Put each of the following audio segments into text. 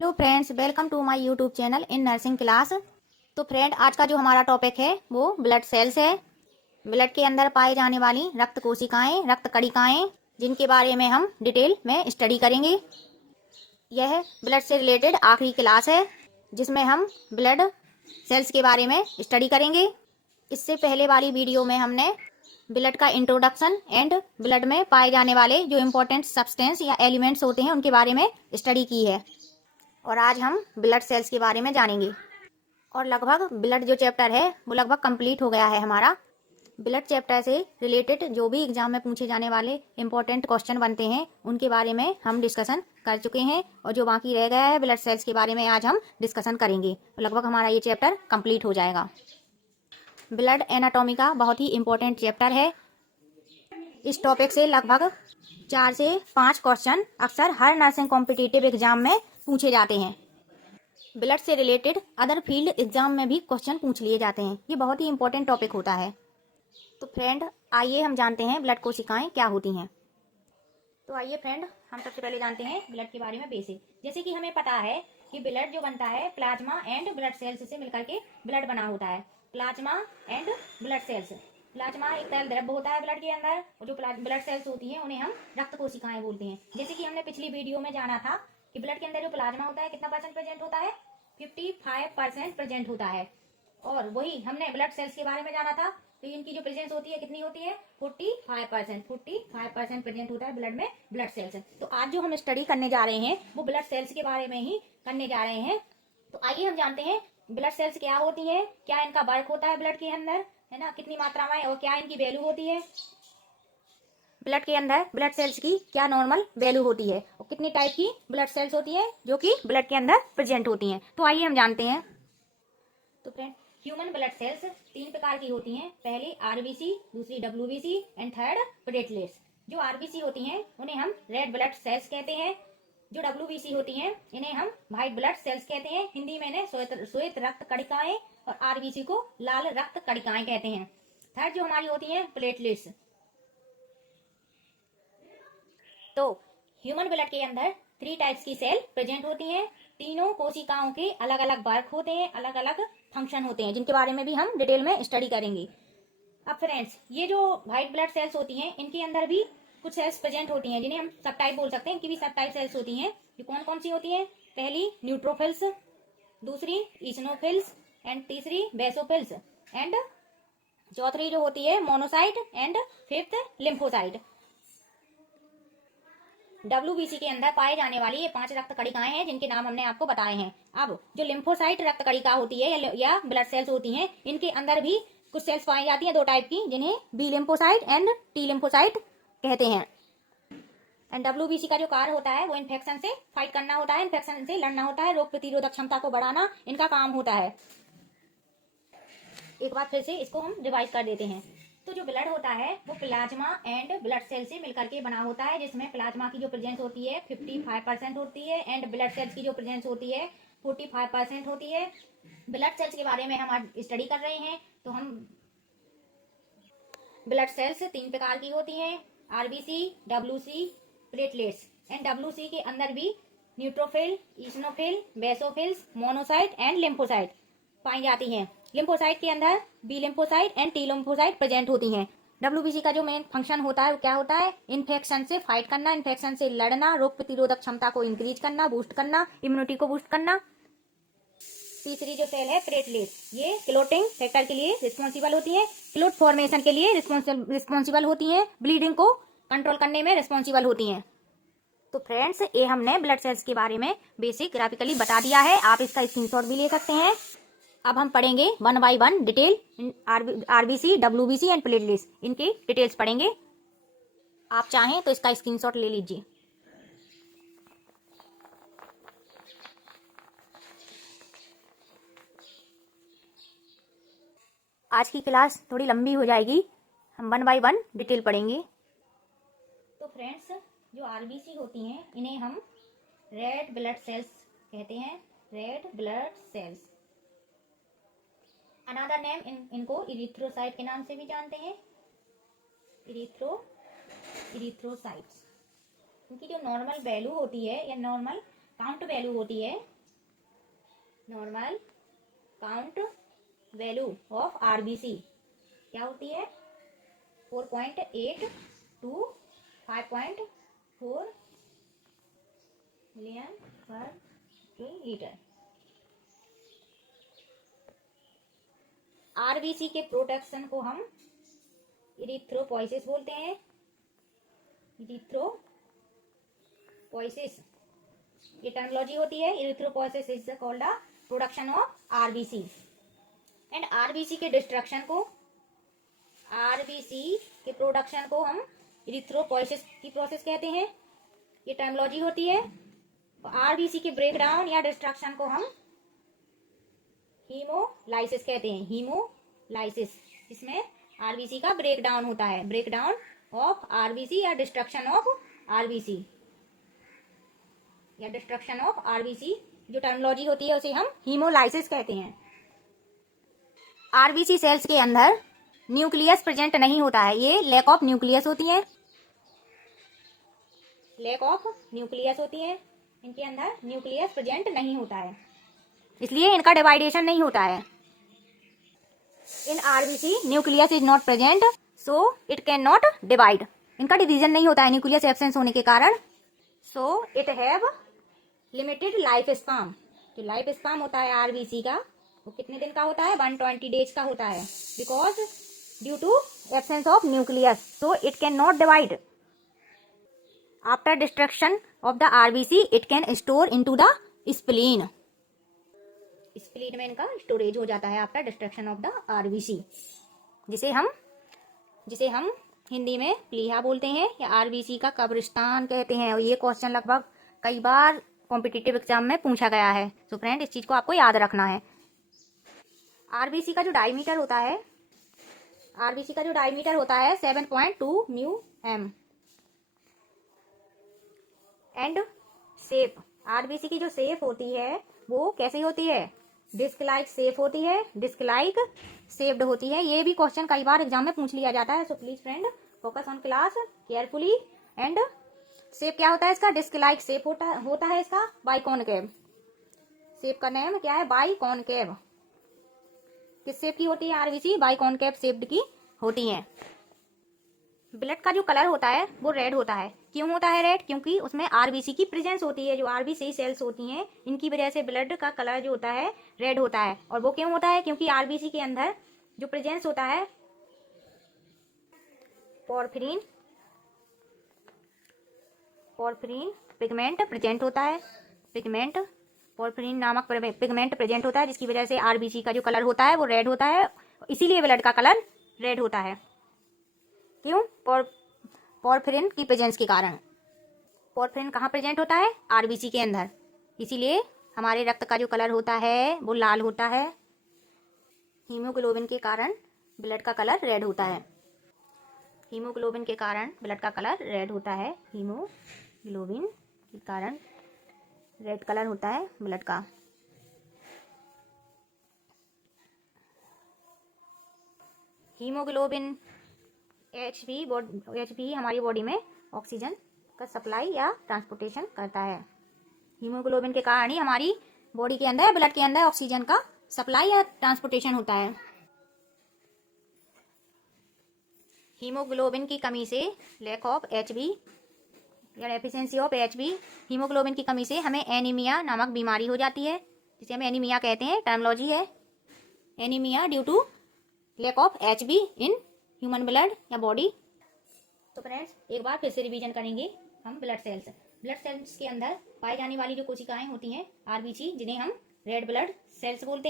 Hello friends, welcome to my YouTube channel in nursing class. तो friend, आज का जो हमारा टॉपिक है वो ब्लड सेल्स है। ब्लड के अंदर पाई जाने वाली रक्त कोशिकाएं, रक्त कणिकाएं, जिनके बारे में हम डिटेल में स्टडी करेंगे। यह ब्लड से रिलेटेड आखिरी क्लास है जिसमें हम ब्लड सेल्स के बारे में स्टडी करेंगे। इससे पहले वाली वीडियो में हमने ब्लड का इंट्रोडक्शन एंड ब्लड में पाए जाने वाले जो इम्पोर्टेंट सब्सटेंस या एलिमेंट्स होते हैं उनके बारे में स्टडी की है, और आज हम ब्लड सेल्स के बारे में जानेंगे। और लगभग ब्लड जो चैप्टर है वो लगभग कंप्लीट हो गया है हमारा। ब्लड चैप्टर से रिलेटेड जो भी एग्जाम में पूछे जाने वाले इंपॉर्टेंट क्वेश्चन बनते हैं उनके बारे में हम डिस्कशन कर चुके हैं, और जो बाकी रह गया है ब्लड सेल्स के बारे में आज हम डिस्कशन करेंगे। तो लगभग हमारा ये चैप्टर कंप्लीट हो जाएगा। ब्लड एनाटॉमी का बहुत ही इंपॉर्टेंट चैप्टर है। इस टॉपिक से लगभग 4 से 5 क्वेश्चन अक्सर हर नर्सिंग कॉम्पिटिटिव एग्जाम में पूछे जाते हैं। ब्लड से रिलेटेड अदर फील्ड एग्जाम में भी क्वेश्चन पूछ लिए जाते हैं। ये बहुत ही इंपॉर्टेंट टॉपिक होता है। तो फ्रेंड, आइए हम जानते हैं ब्लड कोशिकाएं क्या होती हैं। तो आइए फ्रेंड, हम सबसे पहले जानते हैं ब्लड के बारे में बेसिक। जैसे कि हमें पता है कि ब्लड जो बनता है प्लाज्मा एंड ब्लड सेल्स से मिलकर के ब्लड बना होता है। Plasma and blood cells. Plasma एक तरल द्रव्य होता है ब्लड के अंदर, और जो ब्लड सेल्स होती हैं उन्हें हम रक्त कोशिकाएं बोलते हैं। जैसे कि हमने पिछली वीडियो में जाना था कि ब्लड के अंदर जो प्लाज्मा होता है कितना परसेंट प्रेजेंट होता है, 55% प्रेजेंट होता है। और वही हमने ब्लड सेल्स के बारे में जाना था, तो इनकी जो प्रेजेंस होती है कितनी होती है, 45% प्रेजेंट होता है ब्लड में ब्लड सेल्स। तो आज जो हम स्टडी करने जा रहे हैं वो ब्लड सेल्स के बारे में ही करने जा रहे हैं। तो आइए हम जानते हैं ब्लड सेल्स क्या होती है, क्या इनका वर्क होता है ब्लड के अंदर, है ना, कितनी मात्रा में, और क्या इनकी वैल्यू होती है। ब्लड के अंदर ब्लड सेल्स की क्या नॉर्मल वैल्यू होती है, और कितनी टाइप की ब्लड सेल्स होती है जो कि ब्लड के अंदर प्रेजेंट होती हैं। तो आइए हम जानते हैं। तो फ्रेंड, ह्यूमन ब्लड सेल्स 3 प्रकार की होती हैं। पहली आरबीसी, दूसरी डब्ल्यूबीसी एंड थर्ड प्लेटलेट्स। जो आरबीसी होती हैं उन्हें हम रेड ब्लड सेल्स कहते हैं। जो डब्ल्यूबीसी होती हैं इन्हें हम व्हाइट ब्लड सेल्स कहते हैं। हिंदी में इन्हें श्वेत रक्त कणिकाएं, और आरबीसी को लाल रक्त कणिकाएं कहते हैं। थर्ड जो हमारी होती हैं प्लेटलेट्स। तो ह्यूमन ब्लड के अंदर 3 टाइप्स की सेल प्रेजेंट होती हैं। तीनों कोशिकाओं के अलग अलग वर्क होते हैं, अलग अलग फंक्शन होते हैं, जिनके बारे में भी हम डिटेल में स्टडी करेंगे। अब फ्रेंड्स, ये जो व्हाइट ब्लड सेल्स होती हैं इनके अंदर भी कुछ सेल्स प्रेजेंट होती हैं जिन्हें हम सब टाइप बोल सकते हैं। इनकी भी सब टाइप सेल्स होती हैं। ये कौन कौन सी होती हैं? पहली न्यूट्रोफिल्स, दूसरी इसिनोफिल्स, एंड तीसरी बेसोफिल्स, एंड चौथी जो होती है monocyte, and fifth lymphocyte. WBC के अंदर पाए जाने वाली ये 5 रक्त कणिकाएं हैं जिनके नाम हमने आपको बताए हैं। अब जो लिम्फोसाइट रक्त कणिका होती है या ब्लड सेल्स होती हैं, इनके अंदर भी कुछ सेल्स पाई जाती हैं 2 टाइप की, जिन्हें B lymphocyte and T lymphocyte कहते हैं। एंड डब्ल्यूबीसी का जो कार्य होता है वो इन्फेक्शन से फाइट करना होता है, इन्फेक्शन से लड़ना होता है, रोग प्रतिरोधक क्षमता को बढ़ाना इनका काम होता है। एक बार फिर से इसको हम रिवाइज कर देते हैं। तो जो ब्लड होता है वो प्लाज्मा एंड ब्लड सेल से मिलकर के बना होता है, जिसमें प्लाज्मा की जो प्रेजेंस होती है 55% होती है, एंड ब्लड सेल्स की जो प्रेजेंस होती है 45% होती है। ब्लड सेल्स के बारे में हम आज स्टडी कर रहे हैं। तो हम ब्लड सेल्स 3 प्रकार की होती हैं, RBC, WBC, platelets. And WBC के अंदर भी neutrophil, eosinophil, basophils, monocyte and lymphocyte पाई जाती हैं। लिम्फोसाइट के अंदर B lymphocyte and T lymphocyte present होती हैं। डब्ल्यूबीसी का जो मेन फंक्शन होता है वो क्या होता है? इन्फेक्शन से फाइट करना, इन्फेक्शन से लड़ना, रोग प्रतिरोधक क्षमता को इंक्रीज करना, बूस्ट करना, इम्यूनिटी को बूस्ट करना। तीसरी जो सेल है प्लेटलेट, ये क्लोटिंग फैक्टर के लिए रिस्पॉन्सिबल होती है, क्लोट फॉर्मेशन के लिए रिस्पॉन्सिबल होती हैं, ब्लीडिंग को कंट्रोल करने में रिस्पॉन्सिबल होती हैं। तो फ्रेंड्स, ये हमने ब्लड सेल्स के बारे में बेसिक ग्राफिकली बता दिया है। आप इसका स्क्रीनशॉट भी ले सकते हैं। अब हम पढ़ेंगे 1 by 1 detail RBC, WBC and platelets, इनकी डिटेल्स पढ़ेंगे। आप चाहें तो इसका स्क्रीनशॉट ले लीजिए। आज की क्लास थोड़ी लंबी हो जाएगी, हम 1 बाय 1 डिटेल पढ़ेंगे। तो फ्रेंड्स, जो आरबीसी होती हैं इन्हें हम रेड ब्लड सेल्स कहते हैं, red blood cells. Another name इनको इरिथ्रोसाइट के नाम से भी जानते हैं, इरिथ्रोसाइट्स। इनकी जो नॉर्मल वैल्यू होती है या नॉर्मल काउंट वैल्यू होती है, normal count value of RBC क्या होती है 4.8 to 5.4 मिलियन पर लीटर। आरबीसी के प्रोडक्शन को हम इरिथ्रोपोइसिस बोलते हैं। इरिथ्रोपोइसिस ये टर्मिनोलॉजी होती है। Erythropoiesis is called the production of RBC and RBC के डिस्ट्रक्शन को, आरबीसी के प्रोडक्शन को हम इरिथ्रोपोइसिस की प्रोसेस कहते हैं। ये टर्मिनोलॉजी होती है। आरबीसी के ब्रेकडाउन या डिस्ट्रक्शन को हम हीमोलाइसिस कहते हैं। हीमोलाइसिस इसमें आरबीसी का ब्रेकडाउन होता है, ब्रेकडाउन ऑफ आरबीसी या डिस्ट्रक्शन ऑफ आरबीसी या डिस्ट्रक्शन ऑफ आरबीसी जो टर्मिनोलॉजी होती है उसे हम हीमोलाइसिस कहते हैं। आरबीसी सेल्स के अंदर न्यूक्लियस प्रेजेंट नहीं होता है, ये लैक ऑफ न्यूक्लियस होती है, लैक ऑफ न्यूक्लियस होती है, इनके अंदर न्यूक्लियस प्रेजेंट नहीं होता है, इसलिए इनका डिवाइडेशन नहीं होता है। In RBC nucleus is not present so it can not divide, इनका डिवीजन नहीं होता है न्यूक्लियस एब्सेंस होने के कारण। So it have limited life span, जो लाइफ स्पान होता है आरबीसी का वो कितने दिन का होता है 120 डेज का होता है, because due to absence of nucleus so it can not divide. After destruction of the RBC it can store into the spleen, spleen में इनका स्टोरेज हो जाता है after destruction of the RBC, जिसे हम हिंदी में प्लीहा बोलते हैं या आरबीसी का कब्रिस्तान कहते हैं। और ये क्वेश्चन लगभग कई बार कॉम्पिटिटिव एग्जाम में पूछा गया है। तो फ्रेंड इस चीज को आपको याद रखना है। आरबीसी का जो डायमीटर होता है, 7.2 mu M and shape, RBC की जो शेप होती है वो कैसी होती है डिस्क लाइक शेप होती है, डिस्क लाइक शेप्ड होती है। ये भी क्वेश्चन कई बार एग्जाम में पूछ लिया जाता है। So please friend focus on class carefully. And shape क्या होता है इसका डिस्क लाइक शेप होता है इसका बाइकॉनकेव, शेप का नेम क्या है बाइकॉनकेव। किस शेप की होती है आरबीसी बाइकॉनकेव शेप्ड की होती है। ब्लड का जो कलर होता है वो रेड होता है। क्यों होता है रेड? क्योंकि उसमें आरबीसी की प्रेजेंस होती है। जो आरबीसी सेल्स होती हैं इनकी वजह से ब्लड का कलर जो होता है रेड होता है। और वो क्यों होता है? क्योंकि आरबीसी के अंदर जो प्रेजेंस होता है पॉर्फिरिन पिगमेंट प्रेजेंट होता है, पॉर्फिरिन नामक पिगमेंट प्रेजेंट होता है, जिसकी वजह से आरबीसी का जो कलर होता है वो रेड होता है। इसीलिए ब्लड का कलर रेड होता है। क्यों? पॉर्फिरिन की प्रेजेंस के कारण। पॉर्फिरिन कहाँ प्रेजेंट होता है? आरबीसी के अंदर। इसीलिए हमारे रक्त का जो कलर होता है वो लाल होता है। हीमोग्लोबिन के कारण ब्लड का कलर रेड होता है। हीमोग्लोबिन के कारण ब्लड का कलर रेड होता है। हीमोग्लोबिन के कारण रेड कलर होता है ब्लड का। हीमोग्लोबिन एचबी हमारी बॉडी में ऑक्सीजन का सप्लाई या ट्रांसपोर्टेशन करता है। हीमोग्लोबिन के कारण ही हमारी बॉडी के अंदर ब्लड के अंदर ऑक्सीजन का सप्लाई या ट्रांसपोर्टेशन होता है। हीमोग्लोबिन की कमी से लैक ऑफ एचबी या एफिशिएंसी ऑफ एचबी, हीमोग्लोबिन की कमी से हमें एनीमिया नामक बीमारी हो जाती है, जिसे हम एनीमिया कहते हैं। टर्मिनोलॉजी है anaemia due to lack of Hb in human blood या बॉडी। तो फ्रेंड्स एक बार फिर से रिवीजन करेंगे हम ब्लड सेल्स के अंदर पाई जाने वाली जो कोशिकाएं होती हैं आरबीसी, जिन्हें हम रेड ब्लड सेल्स बोलते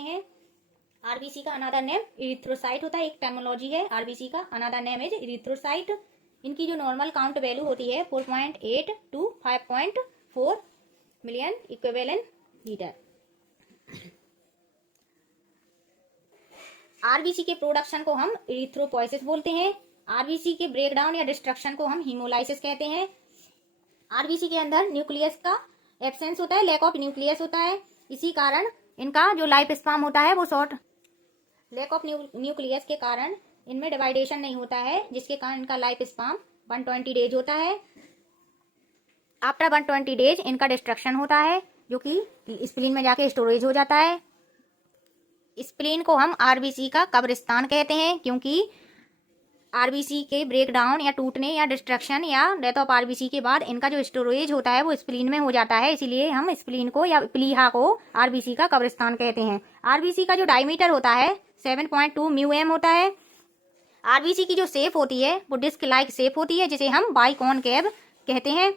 हैं। आरबीसी का अनदर नेम इरिथ्रोसाइट होता है। एक टर्मिनोलॉजी है आरबीसी का, अनदर नेम इज इरिथ्रोसाइट। इनकी जो नॉर्मल काउंट वैल्यू होती है 4.8 to 5.4 million equivalent litre. RBC के प्रोडक्शन को हम इरिथ्रोपोइसिस बोलते हैं। आरबीसी के ब्रेकडाउन या डिस्ट्रक्शन को हम हीमोलाइसिस कहते हैं। आरबीसी के अंदर न्यूक्लियस का एब्सेंस होता है, लैक ऑफ न्यूक्लियस होता है। इसी कारण इनका जो लाइफ स्पान होता है वो शॉर्ट, लैक ऑफ न्यूक्लियस के कारण इनमें डिवाइडेशन नहीं होता है, जिसके कारण इनका लाइफ स्पान 120 डेज होता है। आफ्टर 120 डेज इनका डिस्ट्रक्शन होता है, जो कि स्प्लीन में जाके स्टोरेज हो जाता है। स्प्लीन को हम आरबीसी का कब्रिस्तान कहते हैं, क्योंकि आरबीसी के ब्रेक डाउन या टूटने या डिस्ट्रक्शन या डेथ ऑफ आरबीसी के बाद इनका जो स्टोरेज होता है वो स्प्लीन में हो जाता है, इसीलिए हम स्प्लीन को या प्लीहा को आरबीसी का कब्रिस्तान कहते हैं। आरबीसी का जो डायमीटर होता है 7.2 म्यूएम होता है। आरबीसी की जो शेप होती है वो डिस्क लाइक शेप होती है, जिसे हम बाइकॉनकेव कहते हैं।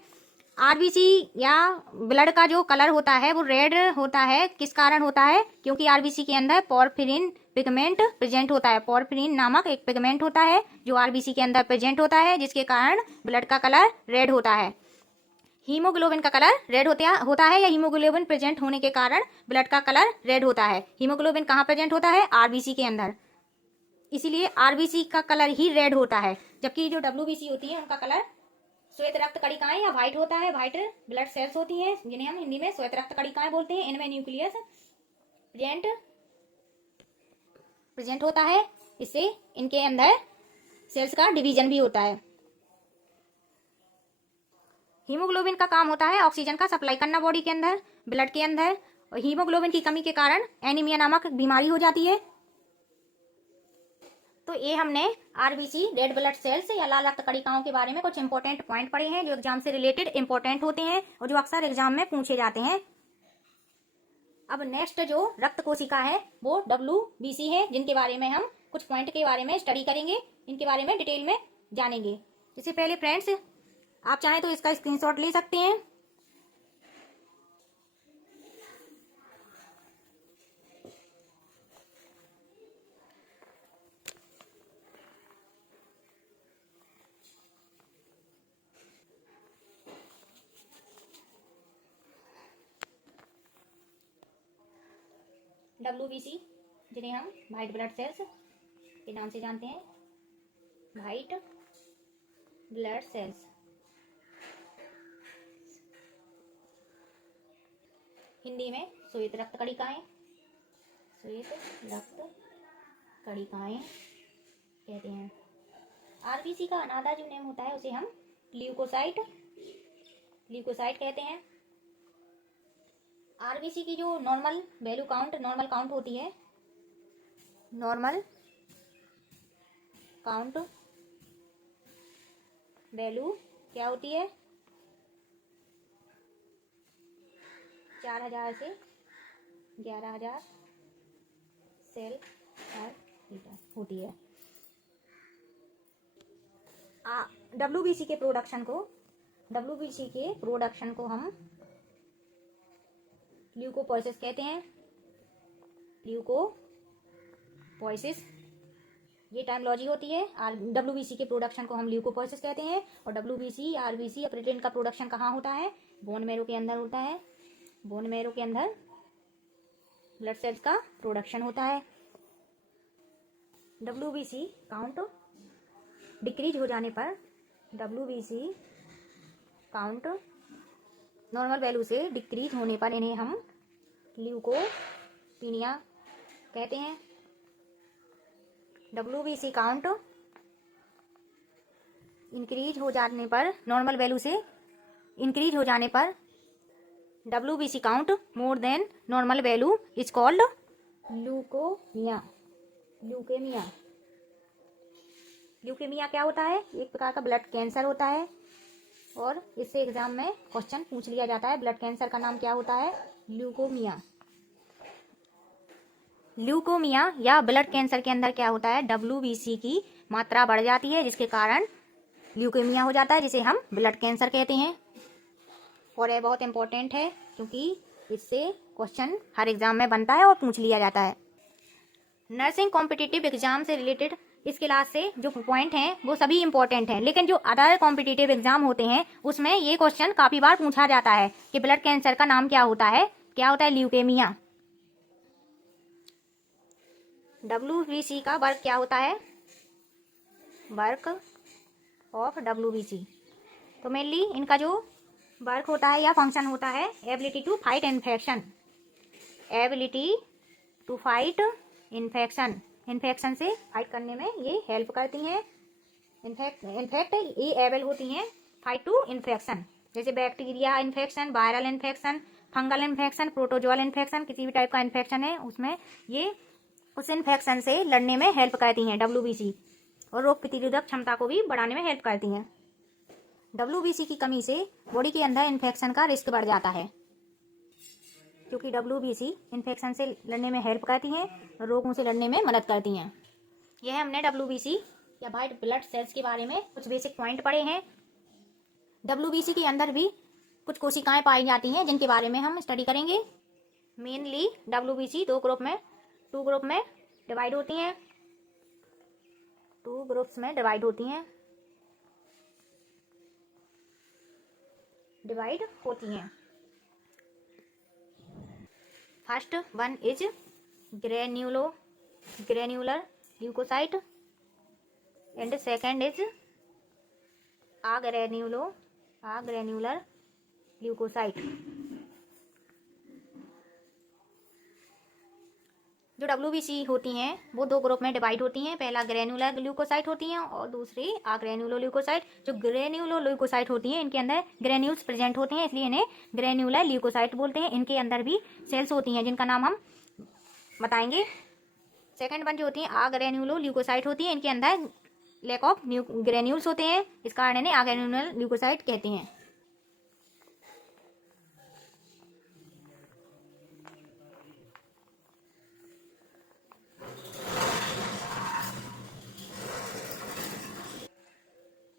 आरबीसी या ब्लड का जो कलर होता है वो रेड होता है, किस कारण होता है? क्योंकि आरबीसी के अंदर पॉर्फिरिन पिगमेंट प्रेजेंट होता है। पॉर्फिरिन नामक एक पिगमेंट होता है जो आरबीसी के अंदर प्रेजेंट होता है, जिसके कारण ब्लड का कलर रेड होता है। हीमोग्लोबिन का कलर रेड होता है या हीमोग्लोबिन प्रेजेंट होने के कारण ब्लड का कलर रेड होता है। हीमोग्लोबिन कहाँ प्रेजेंट होता है? आरबीसी के अंदर, इसीलिए आरबीसी का कलर ही रेड होता है। जबकि जो डब्ल्यूबीसी होती है उनका कलर श्वेत रक्त कणिकाएं या व्हाइट होता है। व्हाइट ब्लड सेल्स होती हैं, जिन्हें हम हिंदी में श्वेत रक्त कणिकाएं बोलते हैं। इनमें न्यूक्लियस प्रेजेंट होता है, इससे इनके अंदर सेल्स का डिवीजन भी होता है। हीमोग्लोबिन का काम होता है ऑक्सीजन का सप्लाई करना बॉडी के अंदर, ब्लड के अंदर। और हीमोग्लोबिन की कमी के कारण एनीमिया नामक बीमारी हो जाती है। तो ये हमने आरबीसी रेड ब्लड सेल्स या लाल रक्त कणिकाओं के बारे में कुछ इंपॉर्टेंट पॉइंट पढ़े हैं, जो एग्जाम से रिलेटेड इंपॉर्टेंट होते हैं और जो अक्सर एग्जाम में पूछे जाते हैं। अब नेक्स्ट जो रक्त कोशिका है वो डब्ल्यूबीसी है, जिनके बारे में हम कुछ पॉइंट के बारे में स्टडी करेंगे, इनके बारे में डिटेल में जानेंगे। इससे पहले फ्रेंड्स, आप चाहें तो इसका स्क्रीनशॉट ले सकते हैं। डब्ल्यूबीसी, जिन्हें हम व्हाइट ब्लड सेल्स के नाम से जानते हैं, व्हाइट ब्लड सेल्स। हिंदी में श्वेत रक्त कणिकाएं, श्वेत रक्त कणिकाएं कहते हैं। आरबीसी का अनादा जो नेम होता है उसे हम ल्यूकोसाइट कहते हैं। आरबीसी की जो नॉर्मल काउंट होती है, नॉर्मल काउंट वैल्यू क्या होती है? 4000 से 11000 सेल पर लीटर होती है। डब्ल्यूबीसी के प्रोडक्शन को हम ल्यूकोपोइसिस कहते हैं। ल्यूकोपोइसिस ये टर्मिनोलॉजी होती है। डब्ल्यूबीसी के प्रोडक्शन को हम ल्यूकोपोइसिस कहते हैं। और डब्ल्यूबीसी, आरबीसी या प्रोटीन का प्रोडक्शन कहाँ होता है? बोन मैरो के अंदर होता है। बोन मैरो के अंदर ब्लड सेल्स का प्रोडक्शन होता है। डब्ल्यूबीसी काउंट डिक्रीज हो जाने पर, डब्ल्यूबीसी काउंट नॉर्मल वैल्यू से डिक्रीज होने पर इन्हें हम ल्यूकोपीनिया कहते हैं। डब्ल्यूबीसी काउंट इंक्रीज हो जाने पर, नॉर्मल वैल्यू से इंक्रीज हो जाने पर WBC count more than normal value is called leukaemia क्या होता है? एक प्रकार का ब्लड कैंसर होता है और इससे एग्जाम में क्वेश्चन पूछ लिया जाता है। ब्लड कैंसर का नाम क्या होता है? ल्यूकोमिया या ब्लड कैंसर के अंदर क्या होता है? डब्ल्यूबीसी की मात्रा बढ़ जाती है, जिसके कारण ल्यूकेमिया हो जाता है, जिसे हम ब्लड कैंसर कहते हैं। और ये बहुत इंपॉर्टेंट है क्योंकि इससे क्वेश्चन हर एग्जाम में बनता है और पूछ लिया जाता है। नर्सिंग कॉम्पिटिटिव एग्जाम से रिलेटेड इस क्लास से जो पॉइंट हैं वो सभी इंपॉर्टेंट हैं, लेकिन जो अदर कॉम्पिटिटिव एग्जाम होते हैं उसमें ये क्वेश्चन काफी बार पूछा जाता है कि ब्लड कैंसर का नाम क्या होता है? ल्यूकेमिया। डब्ल्यूबीसी का वर्क क्या होता है? वर्क ऑफ डब्ल्यूबीसी, तो मेनली इनका जो वर्क होता है या फंक्शन होता है, एबिलिटी टू फाइट इन्फेक्शन से फाइट करने में ये हेल्प करती हैं। इनफैक्ट ये एबल होती हैं फाइट टू इन्फेक्शन, जैसे bacteria infection, viral infection, fungal infection, protozoal infection, किसी भी टाइप का इन्फेक्शन है उसमें ये उस इन्फेक्शन से लड़ने में हेल्प करती हैं WBC, और रोग प्रतिरोधक क्षमता को भी बढ़ाने में हेल्प करती हैं। WBC की कमी से बॉडी के अंदर इन्फेक्शन का रिस्क बढ़ जाता है, क्योंकि WBC इन्फेक्शन से लड़ने में हेल्प करती हैं और रोगों से लड़ने में मदद करती हैं। यह हमने WBC या वाइट ब्लड सेल्स के बारे में कुछ बेसिक पॉइंट पढ़े हैं। WBC के अंदर भी कुछ कोशिकाएं पाई जाती हैं जिनके बारे में हम स्टडी करेंगे। मेनली WBC टू ग्रुप में डिवाइड होती हैं, 2 ग्रुप्स में डिवाइड होती हैं। First one is granular leucocyte and second is agranular leucocyte. जो WBC होती हैं वो 2 ग्रुप में डिवाइड होती हैं। पहला ग्रेन्युलर ल्यूकोसाइट होती हैं और दूसरी अग्रेन्युलर ल्यूकोसाइट। जो ग्रेन्युलर ल्यूकोसाइट होती हैं इनके अंदर ग्रेन्यूल्स प्रेजेंट होते हैं, इसलिए इन्हें ग्रेन्युलर ल्यूकोसाइट बोलते हैं। इनके अंदर भी सेल्स होती हैं जिनका नाम हम बताएंगे। सेकेंड वन जो होती है अग्रेन्युलर ल्यूकोसाइट होती है, इनके अंदर लैक ऑफ ग्रेन्यूल्स होते हैं, इस कारण इन्हें अग्रेन्युलर ल्यूकोसाइट कहते हैं।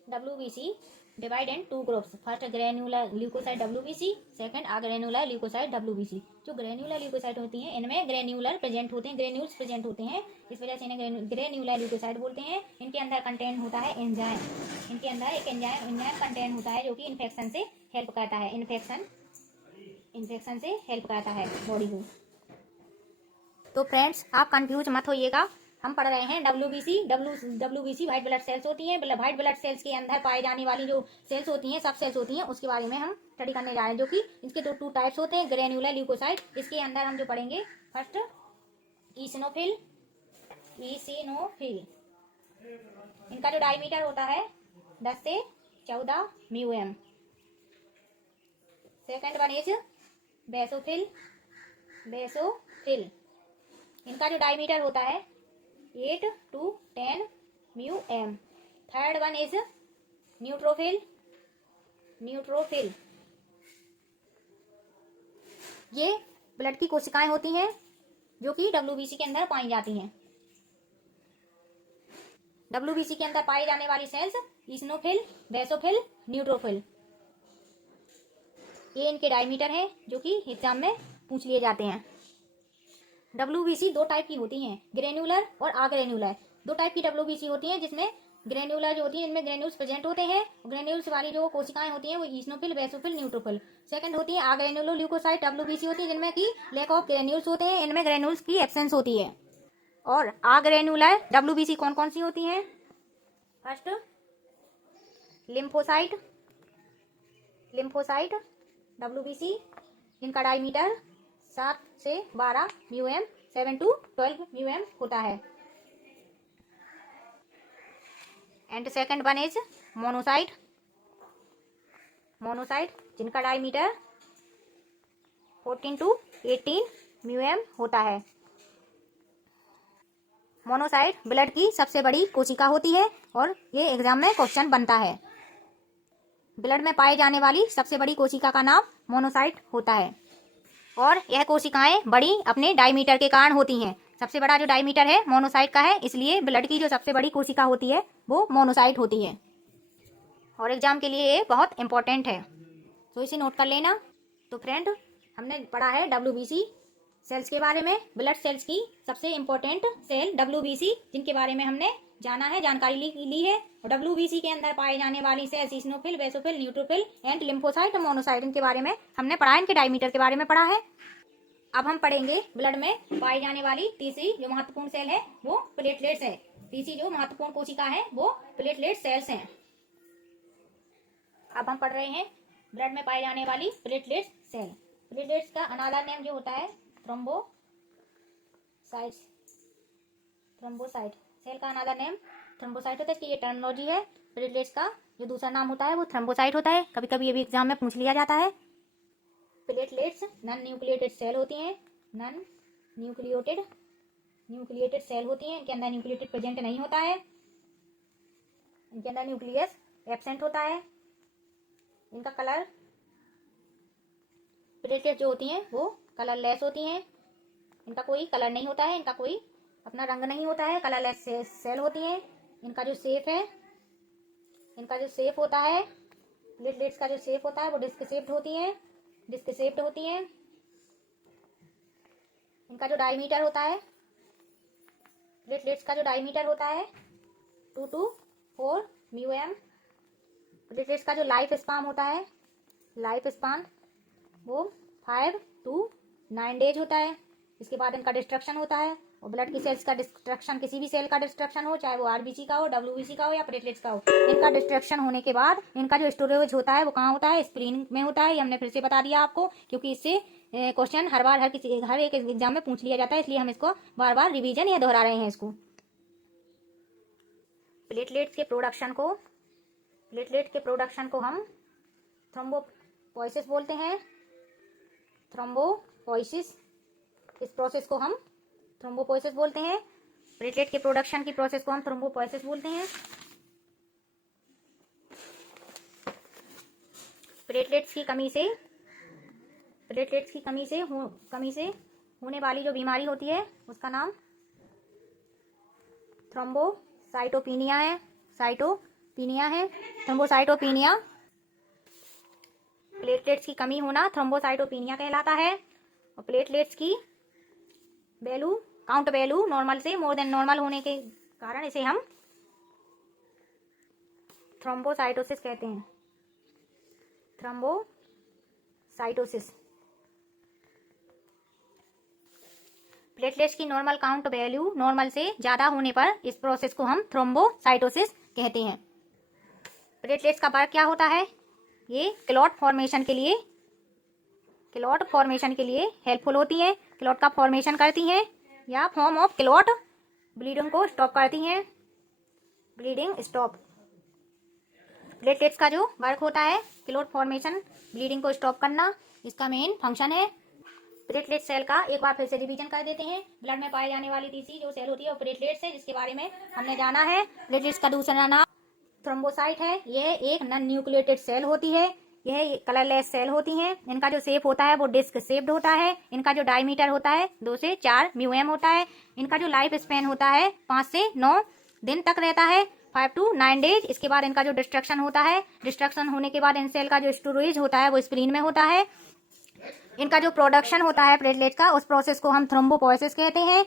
WBC divide in 2 groups. First granular leucocyte WBC, second agranular leucocyte WBC। जो ग्रेन्युलर ल्यूकोसाइट होती हैं इनमें ग्रेन्यूल्स प्रेजेंट होते हैं, इस वजह से इन्हें ग्रेन्युलर ल्यूकोसाइट बोलते हैं। इनके अंदर कंटेन होता है एंजाइम, इनके अंदर एक एंजाइम कंटेन होता है जो कि इन्फेक्शन से हेल्प करता है, इन्फेक्शन से हेल्प करता है बॉडी को। तो फ्रेंड्स आप कंफ्यूज मत होइएगा, हम पढ़ रहे हैं WBC व्हाइट ब्लड सेल्स होती हैं। व्हाइट ब्लड सेल्स के अंदर पाए जाने वाली जो सेल्स होती हैं, सब सेल्स होती हैं, उसके बारे में हम स्टडी करने जा रहे हैं। जो कि इसके 2 टाइप्स होते हैं, ग्रेन्युलर ल्यूकोसाइट। इसके अंदर हम जो पढ़ेंगे फर्स्ट ईसिनोफिल। इनका जो डायमीटर होता है 10 से 14 μm। Second one is basophil. इनका जो डायमीटर होता है 8 to 10 μm। Third one is neutrophil. ये ब्लड की कोशिकाएं होती हैं जो कि WBC के अंदर पाई जाती हैं। WBC के अंदर पाई जाने वाली सेल्स ईसिनोफिल, बेसोफिल, न्यूट्रोफिल, ये इनके डायमीटर हैं जो कि एग्जाम में पूछ लिए जाते हैं। WBC 2 टाइप की होती हैं, ग्रेन्युलर और अग्रेन्युलर। 2 टाइप की WBC होती हैं, जिसमें ग्रेन्युलर जो होती है इनमें ग्रेन्यूल्स प्रेजेंट होते हैं। ग्रेन्यूल्स वाली जो कोशिकाएं होती हैं वो ईसिनोफिल, बेसोफिल, न्यूट्रोफिल। सेकंड होती है अग्रेन्युलर ल्यूकोसाइट WBC होती है, जिनमें की लैक ऑफ ग्रेन्यूल्स होते हैं, इनमें ग्रेन्यूल्स की एब्सेंस होती है। और अग्रेन्युलर WBC कौन कौन सी होती हैं? फर्स्ट लिम्फोसाइट WBC, जिनका डायमीटर 7 से 12 μm, 7 to 12 μm होता है। And second one is monocyte, जिनका डायमीटर 14 to 18 μm होता है। मोनोसाइट ब्लड की सबसे बड़ी कोशिका होती है और ये एग्जाम में क्वेश्चन बनता है। ब्लड में पाए जाने वाली सबसे बड़ी कोशिका का नाम मोनोसाइट होता है और यह कोशिकाएं बड़ी अपने डायमीटर के कारण होती हैं। सबसे बड़ा जो डायमीटर है मोनोसाइट का है, इसलिए ब्लड की जो सबसे बड़ी कोशिका होती है वो मोनोसाइट होती है और एग्जाम के लिए ये बहुत इंपॉर्टेंट है, तो इसे नोट कर लेना। तो फ्रेंड हमने पढ़ा है WBC सेल्स के बारे में, ब्लड सेल्स की सबसे इम्पोर्टेंट सेल WBC, जिनके बारे में हमने जाना है, जानकारी ली है। और WBC के अंदर पाए जाने वाली cells eosinophil, basophil, neutrophil and lymphocyte, monocyte, इनके बारे में हमने पढ़ा है, इनके डायमीटर के बारे में पढ़ा है। अब हम पढ़ेंगे ब्लड में पाई जाने वाली तीसरी जो महत्वपूर्ण सेल है वो प्लेटलेट्स है। तीसरी जो महत्वपूर्ण कोशिका है वो प्लेटलेट सेल्स हैं। अब हम पढ़ रहे हैं ब्लड में पाई जाने वाली प्लेटलेट सेल। प्लेटलेट्स का अनदर नेम जो होता है थ्रोम्बोसाइट। सेल का अनदर नेम थ्रोम्बोसाइट होता है, इसकी ये टर्मिनोलॉजी है। प्लेटलेट्स का जो दूसरा नाम होता है वो थ्रोम्बोसाइट होता है। कभी कभी ये भी एग्जाम में पूछ लिया जाता है। प्लेटलेट्स नॉन न्यूक्लिएटेड सेल होती हैं, नॉन न्यूक्लिएटेड सेल होती हैं। इनके अंदर न्यूक्लिएटेड प्रेजेंट नहीं होता है, इनके अंदर न्यूक्लियस एब्सेंट होता है। इनका कलर, प्लेटलेट जो होती हैं वो कलरलेस होती हैं, इनका कोई कलर नहीं होता है, इनका कोई अपना रंग नहीं होता है, कलरलेस सेल होती हैं। इनका जो शेप है, इनका जो शेप होता है, प्लेटलेट्स का जो शेप होता है वो डिस्क शेप्ड होती हैं, डिस्क शेप्ड होती हैं। इनका जो डायमीटर होता है, प्लेटलेट्स का जो डायमीटर होता है 2 to 4 μm। प्लेटलेट्स का जो लाइफ स्पान होता है, लाइफ स्पान वो 5 to 9 डेज होता है। इसके बाद इनका डिस्ट्रक्शन होता है, और ब्लड की सेल्स का डिस्ट्रक्शन, किसी भी सेल का डिस्ट्रक्शन हो, चाहे वो आरबीसी का हो, डब्ल्यूबीसी का हो या प्लेटलेट्स का हो, इनका डिस्ट्रक्शन होने के बाद इनका जो स्टोरेज होता है वो कहाँ होता है, स्प्लीन में होता है। ये हमने फिर से बता दिया आपको, क्योंकि इससे क्वेश्चन हर बार हर एक एग्जाम में पूछ लिया जाता है, इसलिए हम इसको बार बार रिवीजन या दोहरा रहे हैं इसको। प्लेटलेट्स के प्रोडक्शन को हम थ्रोम्बोपोइसिस बोलते हैं, थ्रोम्बोपोइसिस। इस प्रोसेस को हम थ्रोम्बोपोइसिस बोलते हैं। प्लेटलेट के प्रोडक्शन की प्रोसेस को हम थ्रोम्बोपोइसिस बोलते हैं। प्लेटलेट्स की कमी से होने वाली जो बीमारी होती है उसका नाम थ्रोम्बोसाइटोपिनिया है, थ्रोम्बोसाइटोपिनिया। प्लेटलेट्स की कमी होना थ्रोम्बोसाइटोपिनिया कहलाता है। और प्लेटलेट्स की काउंट वैल्यू नॉर्मल से मोर देन नॉर्मल होने के कारण इसे हम थ्रोम्बोसाइटोसिस कहते हैं, थ्रोम्बोसाइटोसिस। प्लेटलेट्स की नॉर्मल काउंट वैल्यू नॉर्मल से ज्यादा होने पर इस प्रोसेस को हम थ्रोम्बोसाइटोसिस कहते हैं। प्लेटलेट्स का वर्क क्या होता है, ये क्लॉट फॉर्मेशन के लिए हेल्पफुल होती हैं। क्लॉट का फॉर्मेशन करती हैं या फॉर्म ऑफ क्लॉट ब्लीडिंग को स्टॉप करती हैं, ब्लीडिंग स्टॉप। प्लेटलेट्स का जो वर्क होता है क्लॉट फॉर्मेशन, ब्लीडिंग को स्टॉप करना, इसका मेन फंक्शन है। प्लेटलेट सेल का एक बार फिर से रिवीजन कर देते हैं। ब्लड में पाई जाने वाली तीसरी जो सेल होती है वो प्लेटलेट्स है, जिसके बारे में हमने जाना है। प्लेटलेट्स का दूसरा नाम थ्रोम्बोसाइट है। यह एक नॉन न्यूक्लिएटेड सेल होती है, यह कलरलेस सेल होती हैं। इनका जो शेप होता है वो डिस्क शेप्ड होता है। इनका जो डायमीटर होता है 2 से 4 μm होता है। इनका जो लाइफ स्पैन होता है 5 से 9 दिन तक रहता है, 5 to 9 डेज। इसके बाद इनका जो डिस्ट्रक्शन होता है, डिस्ट्रक्शन होने के बाद इन सेल का जो स्टोरेज होता है वो स्प्लीन में होता है। इनका जो प्रोडक्शन होता है प्लेटलेट का, उस प्रोसेस को हम थ्रोम्बोपोइसिस कहते हैं।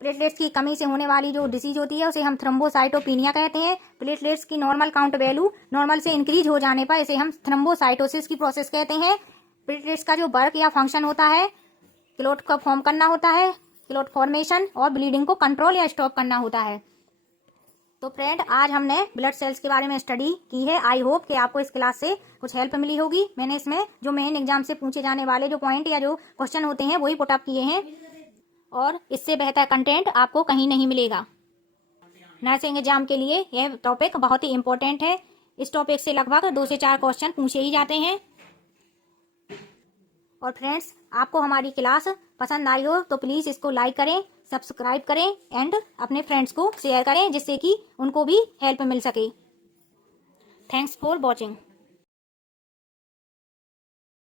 प्लेटलेट्स की कमी से होने वाली जो डिसीज होती है उसे हम थ्रोम्बोसाइटोपिनिया कहते हैं। प्लेटलेट्स की नॉर्मल काउंट वैल्यू नॉर्मल से इंक्रीज हो जाने पर इसे हम थ्रोम्बोसाइटोसिस की प्रोसेस कहते हैं। प्लेटलेट्स का जो वर्क या फंक्शन होता है, क्लॉट का फॉर्म करना होता है, क्लॉट फॉर्मेशन और ब्लीडिंग को कंट्रोल या स्टॉप करना होता है। तो फ्रेंड, आज हमने ब्लड सेल्स के बारे में स्टडी की है। आई होप कि आपको इस क्लास से कुछ हेल्प मिली होगी। मैंने इसमें जो मेन एग्जाम से पूछे जाने वाले जो पॉइंट या जो क्वेश्चन होते हैं वही पुट अप किए हैं, और इससे बेहतर कंटेंट आपको कहीं नहीं मिलेगा। नर्सिंग एग्जाम के लिए यह टॉपिक बहुत ही इंपॉर्टेंट है। इस टॉपिक से लगभग 2 से 4 क्वेश्चन पूछे ही जाते हैं। और फ्रेंड्स, आपको हमारी क्लास पसंद आई हो तो प्लीज़ इसको लाइक करें, सब्सक्राइब करें एंड अपने फ्रेंड्स को शेयर करें, जिससे कि उनको भी हेल्प मिल सके। Thanks for watching.